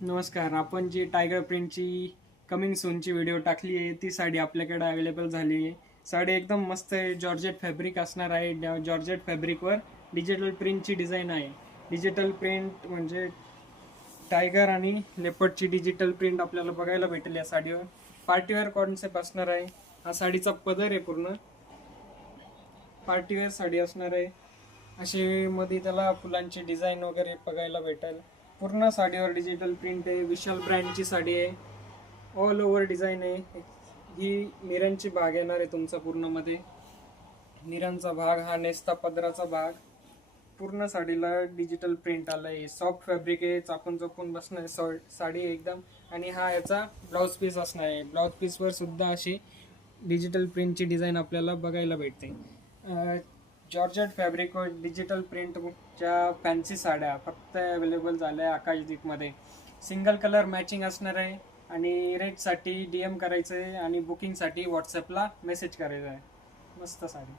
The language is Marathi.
नमस्कार. आपण जी टायगर प्रिंटची कमिंग सूनची व्हिडिओ टाकली आहे ती साडी आपल्याकडे अवेलेबल झाली आहे. साडी एकदम मस्त आहे. जॉर्जेट फॅब्रिक असणार आहे. जॉर्जेट फॅब्रिकवर डिजिटल प्रिंटची डिझाईन आहे. डिजिटल प्रिंट म्हणजे टायगर आणि लेपर्डची डिजिटल प्रिंट आपल्याला बघायला भेटेल या साडीवर. पार्टीवेअर कॉन्सेप्ट असणार आहे. हा साडीचा पदर आहे. पूर्ण पार्टीवेअर साडी असणार आहे. अशी मध्ये त्याला फुलांची डिझाईन वगैरे बघायला भेटेल. पूर्ण साडीवर डिजिटल प्रिंट आहे. विशाल ब्रँडची साडी आहे. ऑल ओव्हर डिझाईन आहे. ही निरांची भाग येणार आहे तुमचा पूर्ण मध्ये. निरांचा भाग हा नेस्ता पदराचा भाग. पूर्ण साडीला डिजिटल प्रिंट आलंय. सॉफ्ट फॅब्रिक आहे. चापून चपून बसणार साडी एकदम. आणि हा याचा ब्लाउज पीस असणार आहे. ब्लाउज पीसवर सुद्धा अशी डिजिटल प्रिंटची डिझाईन आपल्याला बघायला भेटते. जॉर्जेट फॅब्रिक व डिजिटल प्रिंटच्या फॅन्सी साड्या फक्त अवेलेबल झाल्या आकाशदीपमध्ये. सिंगल कलर मॅचिंग असणार आहे. आणि रेटसाठी DM करायचं आहे आणि बुकिंगसाठी व्हॉट्सअपला मेसेज करायचा आहे. मस्त साडी.